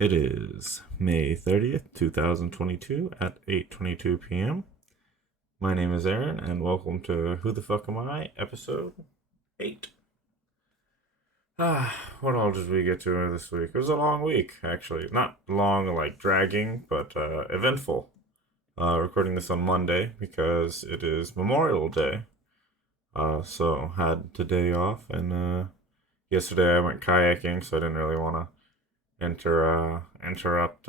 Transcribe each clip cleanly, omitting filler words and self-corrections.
It is May 30th, 2022 at 8:22 p.m. My name is Aaron and welcome to Who the Fuck Am I, episode 8. What all did we get to this week? It was a long week, actually. Not long, like dragging, but eventful. Recording this on Monday because it is Memorial Day. So had today off, and yesterday I went kayaking, so I didn't really want to interrupt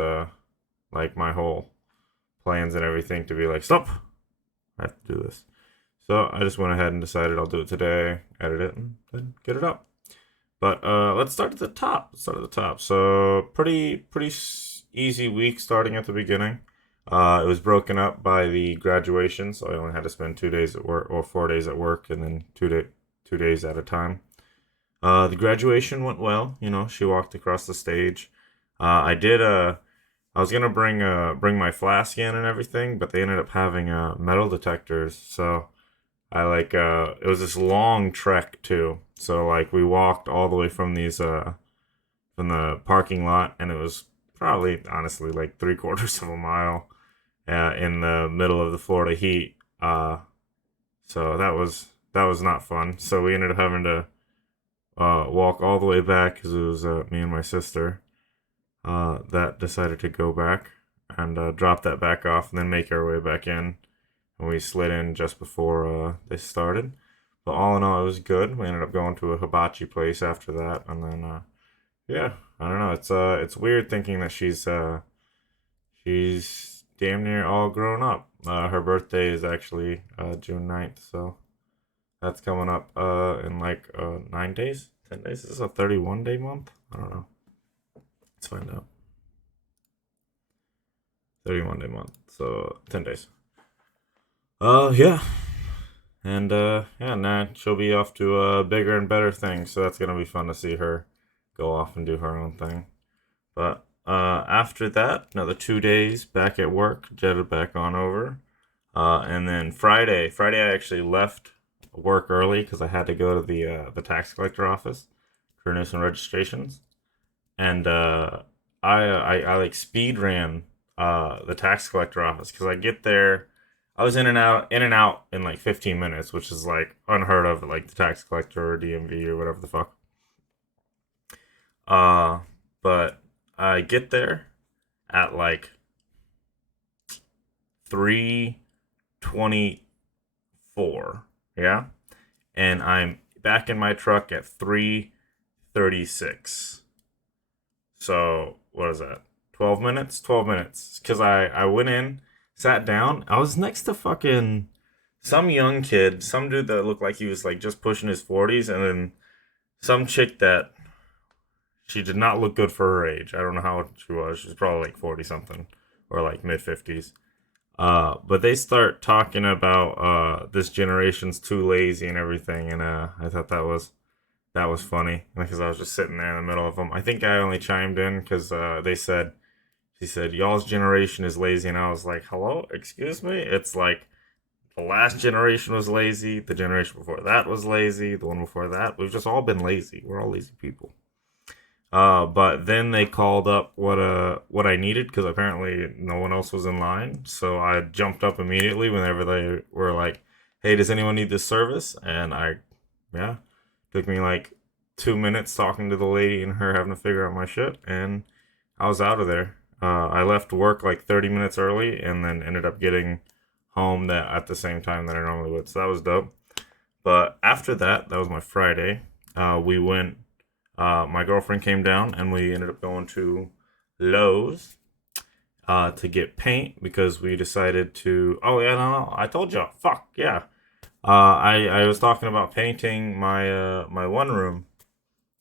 like my whole plans and everything to be like, stop, I have to do this. So I just went ahead and decided I'll do it today, edit it, and then get it up. But let's start at the top. So pretty easy week starting at the beginning. It was broken up by the graduation, so I only had to spend 2 days at work or 4 days at work, and then 2 days at a time. The graduation went well. You know, she walked across the stage. I was gonna bring my flask in and everything, but they ended up having metal detectors. So it was this long trek too. So like we walked all the way from from the parking lot, and it was probably honestly like 3/4 of a mile in the middle of the Florida heat. So that was not fun. So we ended up having to walk all the way back because it was me and my sister that decided to go back and drop that back off and then make our way back in. And we slid in just before they started. But all in all, it was good. We ended up going to a hibachi place after that, and then yeah, I don't know. It's weird thinking that she's damn near all grown up. Her birthday is actually June 9th, so that's coming up in like 9 days, 10 days. Is this a 31-day month? I don't know. Let's find out. 31-day month, so 10 days. Yeah, and yeah, nah, she'll be off to bigger and better things, so that's gonna be fun to see her go off and do her own thing. But after that, another 2 days back at work, jetted back on over, and then Friday I actually left work early because I had to go to the tax collector office for renew some registrations, and I like speed ran the tax collector office because I get there. I was in and out in like 15 minutes, which is like unheard of at like the tax collector or DMV or whatever the fuck. Uh, but I get there at like 3:24, yeah, and I'm back in my truck at 3:36. So what is that? 12 minutes? 12 minutes. Because I went in, sat down. I was next to fucking some young kid, some dude that looked like he was like just pushing his 40s, and then some chick that she did not look good for her age. I don't know how old she was. She was probably like 40 something or like mid 50s. But they start talking about this generation's too lazy and everything, and I thought that was funny because I was just sitting there in the middle of them. I think I only chimed in because she said, y'all's generation is lazy. And I was like, hello, excuse me? It's like the last generation was lazy. The generation before that was lazy. The one before that. We've just all been lazy. We're all lazy people. But then they called up what I needed because apparently no one else was in line. So I jumped up immediately whenever they were like, "Hey, does anyone need this service?" And yeah, took me like 2 minutes talking to the lady and her having to figure out my shit, and I was out of there. I left work like 30 minutes early, and then ended up getting home that at the same time that I normally would. So that was dope. But after that, that was my Friday. We went my girlfriend came down and we ended up going to Lowe's to get paint because we decided to. Oh yeah, no, I told you. Fuck yeah. I was talking about painting my one room,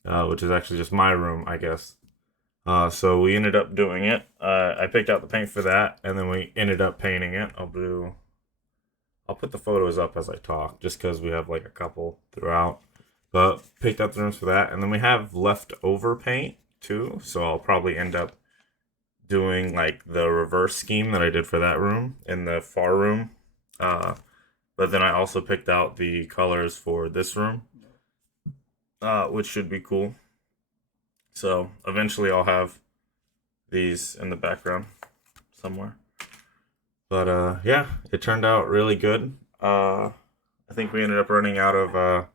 which is actually just my room, I guess. So we ended up doing it. I picked out the paint for that, and then we ended up painting it. I'll put the photos up as I talk, just because we have like a couple throughout. But picked up the rooms for that, and then we have leftover paint too. So I'll probably end up doing like the reverse scheme that I did for that room in the far room. Uh, but then I also picked out the colors for this room, which should be cool. So eventually I'll have these in the background somewhere. But yeah, it turned out really good. I think we ended up running out of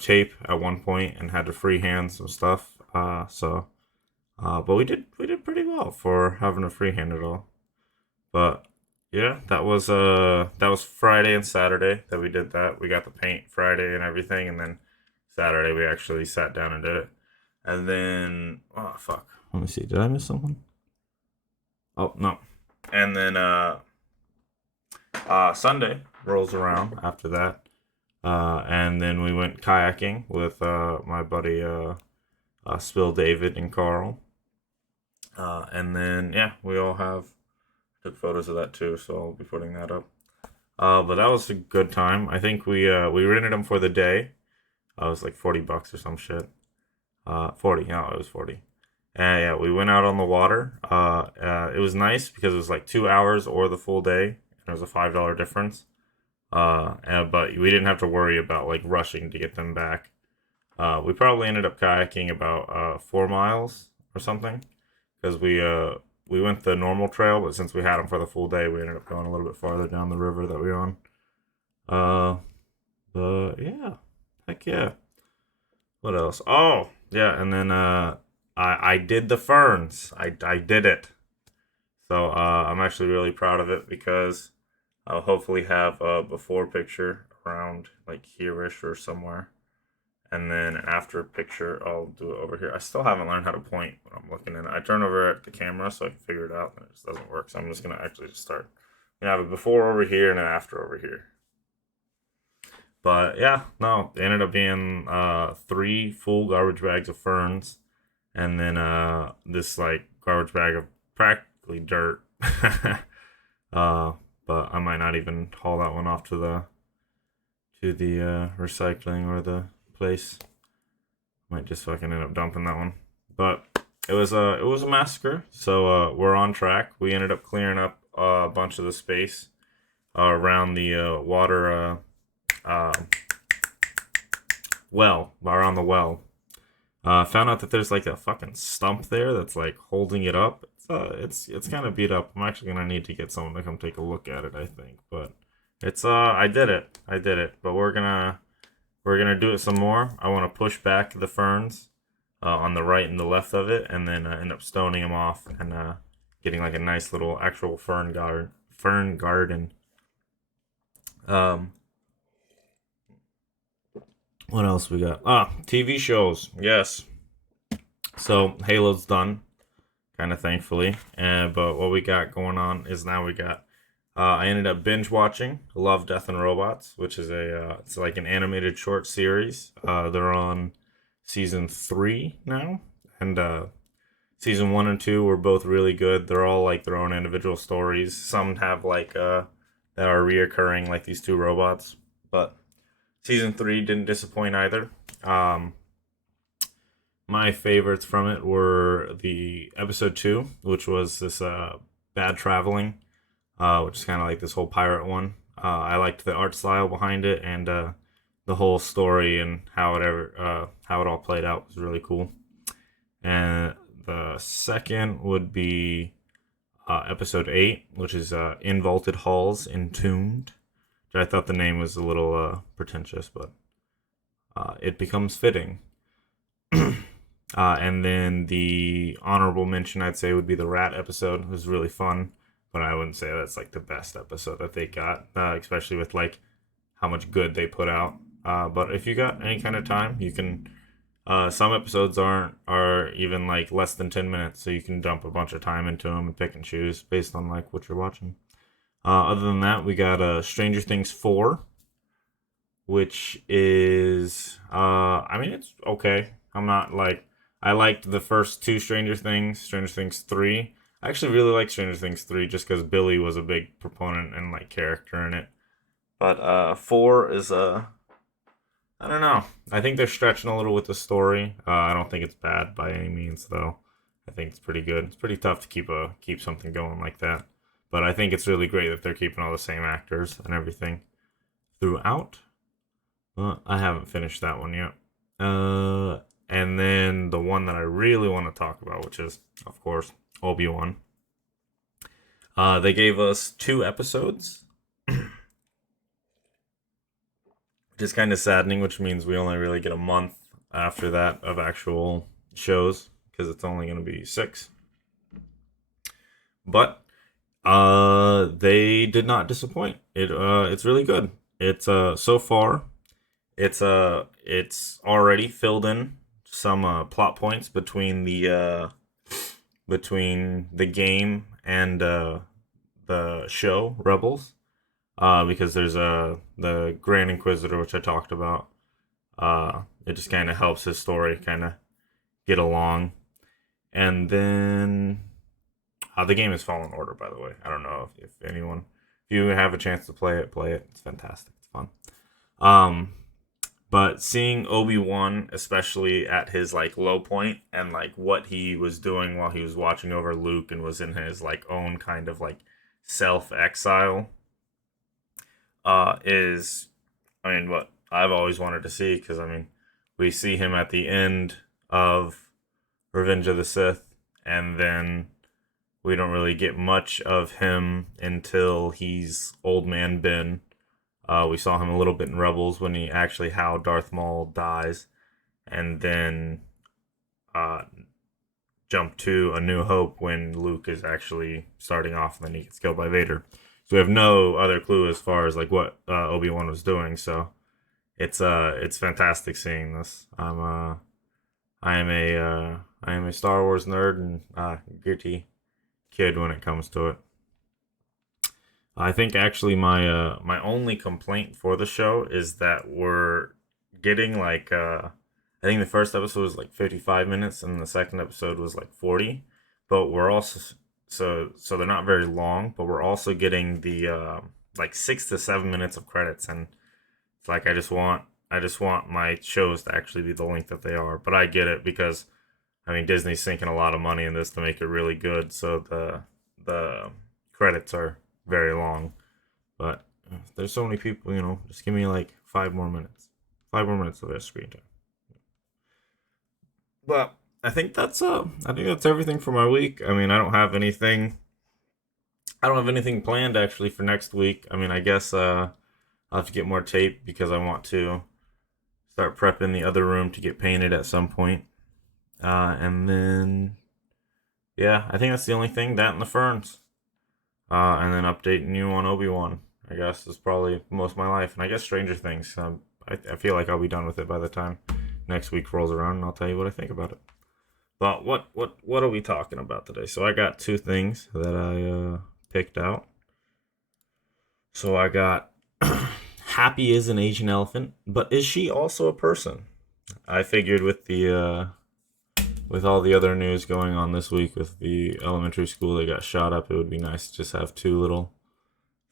tape at one point and had to freehand some stuff. But we did pretty well for having a freehand at all. But yeah, that was Friday and Saturday that we did that. We got the paint Friday and everything, and then Saturday we actually sat down and did it. And then oh fuck, let me see, did I miss something? Oh no. And then Sunday rolls around after that. And then we went kayaking with my buddy Spill David and Carl. And then yeah, we all took photos of that too, so I'll be putting that up. But that was a good time. I think we rented them for the day. It was like $40 or some shit. 40. No, it was 40. And yeah, we went out on the water. It was nice because it was like 2 hours or the full day. There was a $5 difference. But we didn't have to worry about like rushing to get them back. We probably ended up kayaking about 4 miles or something because we went the normal trail, but since we had them for the full day, we ended up going a little bit farther down the river that we were on. But yeah, heck yeah. What else? Oh yeah, and then I did the ferns. I did it. So I'm actually really proud of it because I'll hopefully have a before picture around like here-ish or somewhere. And then an after picture, I'll do it over here. I still haven't learned how to point when I'm looking in it. I turn over at the camera so I can figure it out, and it just doesn't work. So I'm just going to actually just start. You have a before over here and an after over here. But yeah, no, it ended up being 3 full garbage bags of ferns, and then this like garbage bag of practically dirt. But I might not even haul that one off to the recycling or the place. Might just fucking end up dumping that one. But it was a massacre. So we're on track. We ended up clearing up a bunch of the space around the water well, around the well. Found out that there's like a fucking stump there that's like holding it up. It's kind of beat up. I'm actually gonna need to get someone to come take a look at it, I think. But it's I did it. But we're gonna do it some more. I want to push back the ferns on the right and the left of it, and then end up stoning them off and getting like a nice little actual fern garden. What else we got? TV shows. Yes. So Halo's done, kind of thankfully. But what we got going on is now we got. I ended up binge watching Love, Death, and Robots, which is it's like an animated short series. They're on season 3 now, and season 1 and 2 were both really good. They're all like their own individual stories. Some have like that are reoccurring, like these 2 robots, but season 3 didn't disappoint either. My favorites from it were the episode 2, which was this bad traveling, which is kind of like this whole pirate one. I liked the art style behind it, and the whole story and how it all played out was really cool. And the second would be episode 8, which is In Vaulted Halls, Entombed. I thought the name was a little pretentious, but it becomes fitting. And then the honorable mention, I'd say, would be the rat episode. It was really fun, but I wouldn't say that's like the best episode that they got, especially with like how much good they put out. But if you got any kind of time, you can. Some episodes are even like less than 10 minutes, so you can dump a bunch of time into them and pick and choose based on like what you're watching. Other than that, we got Stranger Things 4, which is, I mean, it's okay. I'm not like, I liked the first 2 Stranger Things 3. I actually really like Stranger Things 3 just because Billy was a big proponent and like character in it. But 4 is, I don't know. I think they're stretching a little with the story. I don't think it's bad by any means, though. I think it's pretty good. It's pretty tough to keep something going like that. But I think it's really great that they're keeping all the same actors and everything throughout. Well, I haven't finished that one yet. And then the one that I really want to talk about, which is, of course, Obi-Wan. They gave us 2 episodes, which is kind of saddening, which means we only really get a month after that of actual shows, because it's only going to be 6. But they did not disappoint. It's really good. It's so far it's already filled in some plot points between the game and the show Rebels, because there's the Grand Inquisitor, which I talked about. It just kind of helps his story kind of get along, and then the game is Fallen Order, by the way. I don't know if anyone, if you have a chance to play it, play it. It's fantastic. It's fun. But seeing Obi-Wan, especially at his like low point and like what he was doing while he was watching over Luke and was in his like own kind of like self-exile, is, I mean, what I've always wanted to see, because I mean, we see him at the end of Revenge of the Sith, and then we don't really get much of him until he's Old Man Ben. We saw him a little bit in Rebels when he actually how Darth Maul dies, and then jump to A New Hope when Luke is actually starting off and then he gets killed by Vader. So we have no other clue as far as like what Obi-Wan was doing. So it's fantastic seeing this. I am a Star Wars nerd and gritty kid when it comes to it. I think actually my only complaint for the show is that we're getting like I think the first episode was like 55 minutes and the second episode was like 40, but we're also so they're not very long, but we're also getting the like 6 to 7 minutes of credits, and it's like I just want my shows to actually be the length that they are. But I get it, because I mean Disney's sinking a lot of money in this to make it really good, so the credits are very long. But there's so many people, just give me like 5 more minutes. 5 more minutes of their screen time. But I think that's everything for my week. I mean, I don't have anything planned actually for next week. I mean, I guess I'll have to get more tape because I want to start prepping the other room to get painted at some point. And then yeah, I think that's the only thing, that and the ferns. And then updating you on Obi-Wan, I guess, is probably most of my life. And I guess Stranger Things. I feel like I'll be done with it by the time next week rolls around, and I'll tell you what I think about it. But what are we talking about today? So I got 2 things that I picked out. So I got Happy is an Asian elephant, but is she also a person? I figured with all the other news going on this week with the elementary school that got shot up, it would be nice to just have 2 little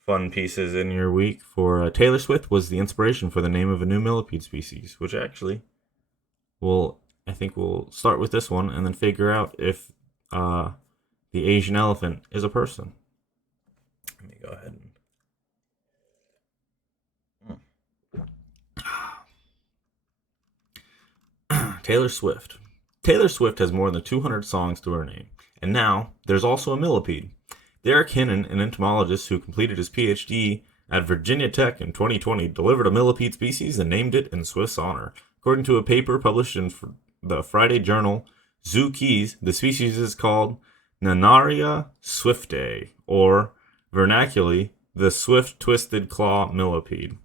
fun pieces in your week. For Taylor Swift was the inspiration for the name of a new millipede species, which actually, I think we'll start with this one and then figure out if the Asian elephant is a person. Let me go ahead and... Taylor Swift. Taylor Swift has more than 200 songs to her name, and now there's also a millipede. Derek Hinnon, an entomologist who completed his PhD at Virginia Tech in 2020, delivered a millipede species and named it in Swift's honor. According to a paper published in the Friday journal Zoo Keys, the species is called Nanaria swiftae, or vernacularly, the swift twisted claw millipede.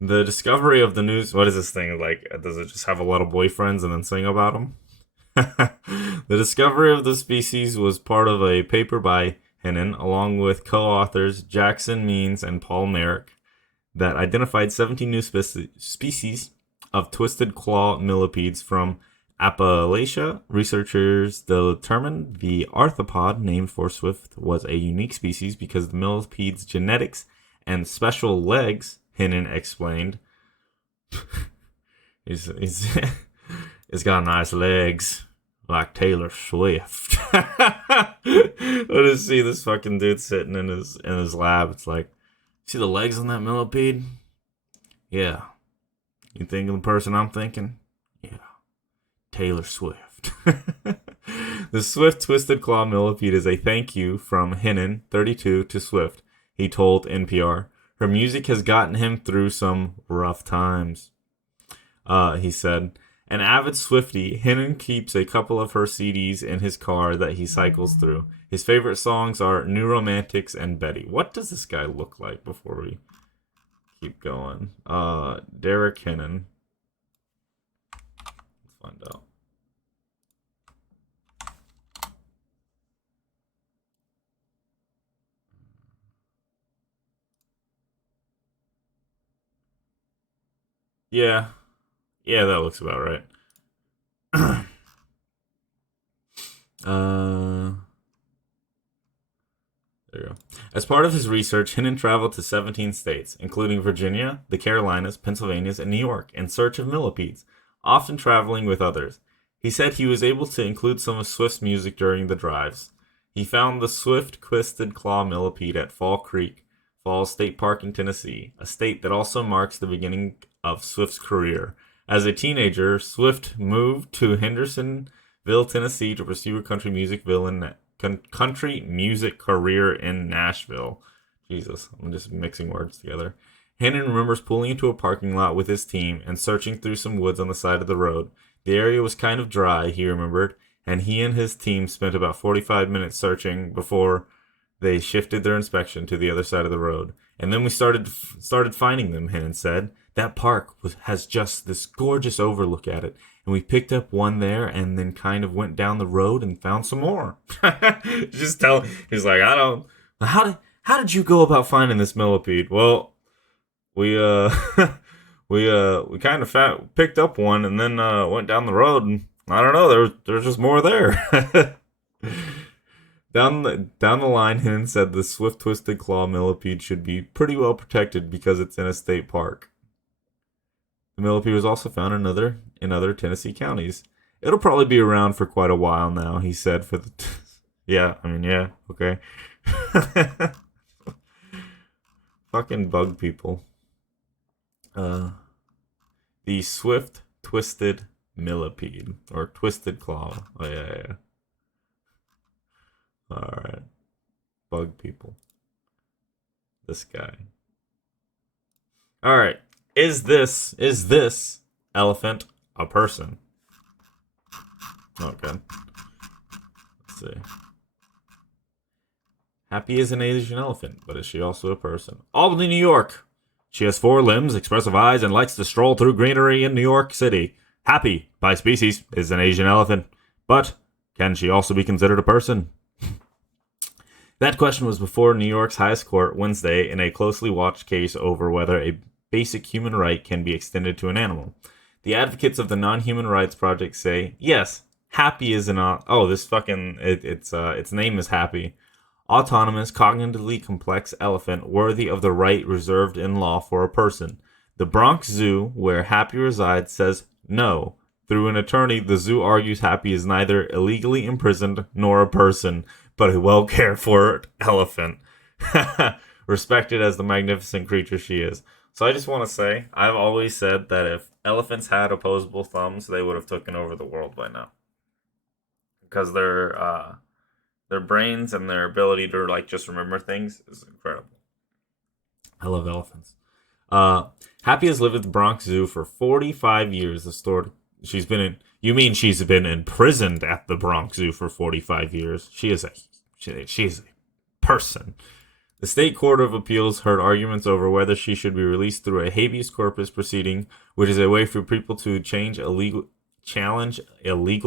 The discovery of the news... What is this thing? Like, does it just have a lot of boyfriends and then sing about them? The discovery of the species was part of a paper by Hennon, along with co-authors Jackson Means and Paul Merrick, that identified 17 new species of twisted claw millipedes from Appalachia. Researchers determined the arthropod named for Swift was a unique species because the millipede's genetics and special legs, Hennon explained. He's got nice legs, like Taylor Swift. I just see this fucking dude sitting in his lab. It's like, see the legs on that millipede? Yeah, You think of the person I'm thinking? Yeah, Taylor Swift. The Swift Twisted Claw Millipede is a thank you from Hinnon, 32, to Swift, he told NPR. Her music has gotten him through some rough times. He said. An avid Swiftie, Hinnon keeps a couple of her CDs in his car that he cycles through. His favorite songs are New Romantics and Betty. What does this guy look like before we keep going? Derek Hinnon. Let's find out. Yeah. Yeah, that looks about right. There you go. As part of his research, Hinnon traveled to 17 states, including Virginia, the Carolinas, Pennsylvania, and New York, in search of millipedes, often traveling with others. He said he was able to include some of Swift's music during the drives. He found the Swift Twisted Claw Millipede at Fall Creek Falls State Park in Tennessee, a state that also marks the beginning of Swift's career. As a teenager, Swift moved to Hendersonville, Tennessee to pursue a country music career in Nashville. Jesus, I'm just mixing words together. Hannon remembers pulling into a parking lot with his team and searching through some woods on the side of the road. The area was kind of dry, he remembered, and he and his team spent about 45 minutes searching before they shifted their inspection to the other side of the road. And then we started finding them, Hannon said. That park has just this gorgeous overlook at it. And we picked up one there and then kind of went down the road and found some more. Just tell, he's like, I don't, how did you go about finding this millipede? Well, we we kind of picked up one and then went down the road and I don't know, there's just more there. Down the line, Hinnon said the Swift Twisted Claw Millipede should be pretty well protected because it's in a state park. The millipede was also found in other Tennessee counties. It'll probably be around for quite a while now, he said. Yeah, okay. Fucking bug people. The Swift Twisted Millipede or Twisted Claw. Oh yeah. All right, bug people. This guy. All right. Is this elephant a person? Okay. Let's see. Happy is an Asian elephant, but is she also a person? Albany, New York. She has 4 limbs, expressive eyes, and likes to stroll through greenery in New York City. Happy, by species, is an Asian elephant, but can she also be considered a person? That question was before New York's highest court Wednesday in a closely watched case over whether a basic human right can be extended to an animal. The advocates of the Non-Human Rights Project say, yes, Happy is its name is Happy. Autonomous, cognitively complex elephant worthy of the right reserved in law for a person. The Bronx Zoo, where Happy resides, says no. Through an attorney, the zoo argues Happy is neither illegally imprisoned nor a person, but a well cared for elephant. Respected as the magnificent creature she is. So I just want to say, I've always said that if elephants had opposable thumbs, they would have taken over the world by now. Because their brains and their ability to just remember things is incredible. I love elephants. Happy has lived at the Bronx Zoo for 45 years. She's been imprisoned at the Bronx Zoo for 45 years. She is a person. The State Court of Appeals heard arguments over whether she should be released through a habeas corpus proceeding, which is a way for people to challenge illegal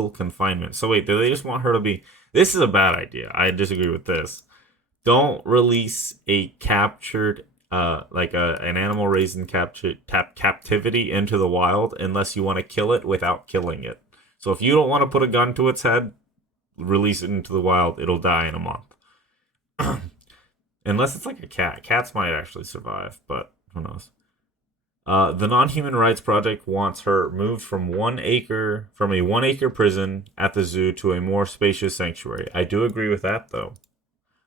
confinement. So wait, do they just want her to be... This is a bad idea. I disagree with this. Don't release a captured, an animal raised in captivity into the wild unless you want to kill it without killing it. So if you don't want to put a gun to its head, release it into the wild. It'll die in a month. Unless it's like a cat. Cats might actually survive, but who knows. The Non-Human Rights Project wants her moved from a 1 acre prison at the zoo to a more spacious sanctuary. I do agree with that, though.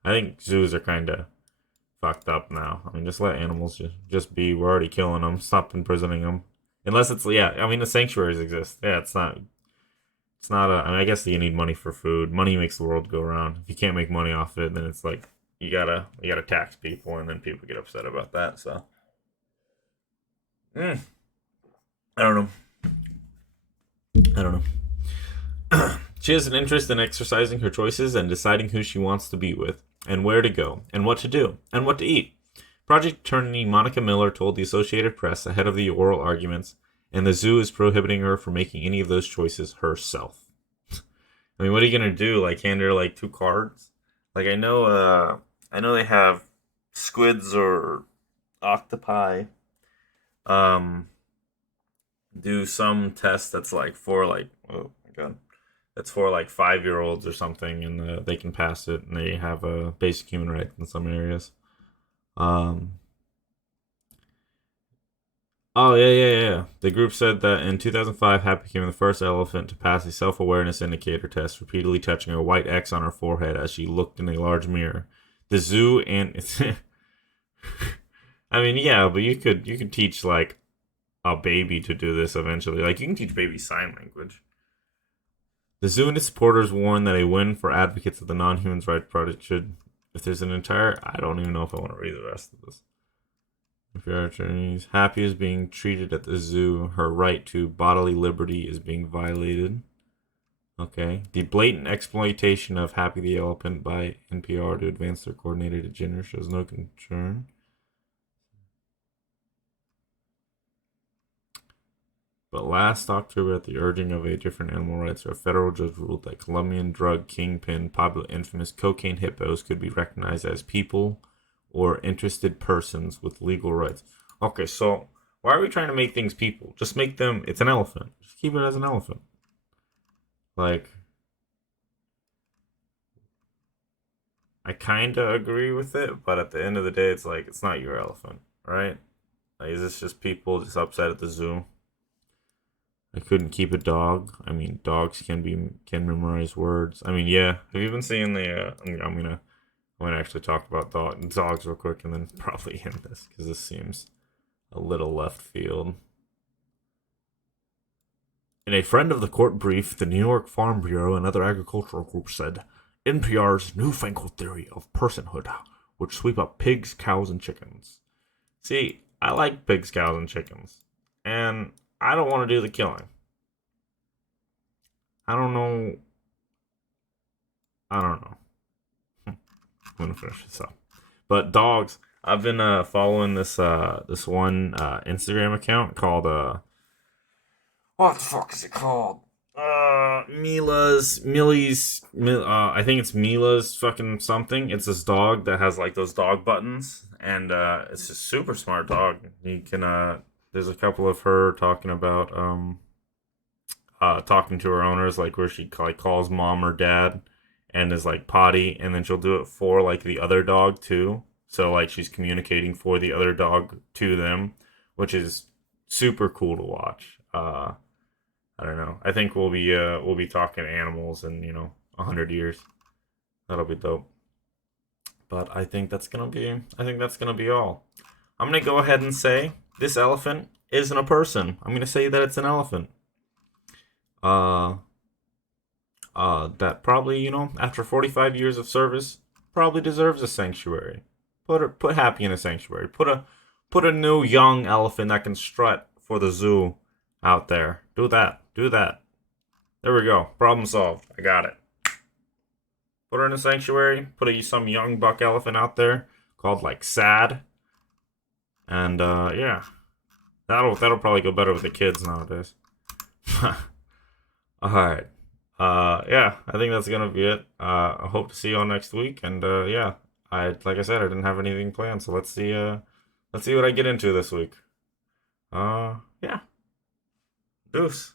I think zoos are kind of fucked up now. I mean, just let animals just be. We're already killing them. Stop imprisoning them. Unless it's, yeah, I mean, the sanctuaries exist. Yeah, it's not a, I mean, I guess you need money for food. Money makes the world go round. If you can't make money off it, then it's like, you gotta tax people, and then people get upset about that. So, mm, I don't know. I don't know. She has an interest in exercising her choices and deciding who she wants to be with, and where to go, and what to do, and what to eat. Project attorney Monica Miller told the Associated Press ahead of the oral arguments, and the zoo is prohibiting her from making any of those choices herself. I mean, what are you gonna do? Like, hand her like two cards? Like, I know they have squids or octopi. Um, do some test that's like for like, oh my god, that's for like 5-year-olds or something, and they can pass it, and they have a basic human right in some areas. Um, oh yeah, yeah, yeah. The group said that in 2005, Happy became the first elephant to pass a self-awareness indicator test, repeatedly touching a white X on her forehead as she looked in a large mirror. The zoo and I mean, yeah, but you could teach like a baby to do this eventually. Like you can teach babies sign language. The zoo and its supporters warn that a win for advocates of the non-human rights project should, if there's an entire, I don't even know if I want to read the rest of this. If your attorney's Happy is being treated at the zoo, her right to bodily liberty is being violated. Okay. The blatant exploitation of Happy the elephant by NPR to advance their coordinated agenda shows no concern. But last October, at the urging of a different animal rights, a federal judge ruled that Colombian drug kingpin Pablo Infamous cocaine hippos could be recognized as people or interested persons with legal rights. Okay, so why are we trying to make things people? Just make them. It's an elephant. Just keep it as an elephant. Like, I kind of agree with it, but at the end of the day, it's like it's not your elephant, right? Like, is this just people just upset at the zoo? I couldn't keep a dog. I mean, dogs can memorize words. I mean, yeah. Have you been seeing the? I'm gonna actually talk about dogs real quick, and then probably end this because this seems a little left field. In a friend of the court brief, the New York Farm Bureau and other agricultural groups said NPR's newfangled theory of personhood would sweep up pigs, cows, and chickens. See, I like pigs, cows, and chickens, and I don't want to do the killing. I don't know. I don't know. I'm gonna finish this up. But dogs, I've been following this one Instagram account called what the fuck is it called? I think it's Mila's fucking something. It's this dog that has like those dog buttons, and it's a super smart dog. You can there's a couple of her talking about talking to her owners, like where she like calls mom or dad and is like potty, and then she'll do it for like the other dog too. So like she's communicating for the other dog to them, which is super cool to watch. I don't know. I think we'll be talking animals in 100 years. That'll be dope. But I think that's gonna be all. I'm gonna go ahead and say this elephant isn't a person. I'm gonna say that it's an elephant. Uh, that probably after 45 years of service probably deserves a sanctuary. Put Happy in a sanctuary. Put a new young elephant that can strut for the zoo out there. Do that. Do that. There we go. Problem solved. I got it. Put her in a sanctuary. Some young buck elephant out there called like Sad. And yeah, that'll probably go better with the kids nowadays. All right. Yeah, I think that's gonna be it. I hope to see you all next week. And yeah, like I said, I didn't have anything planned, so let's see what I get into this week. Yeah, deuce.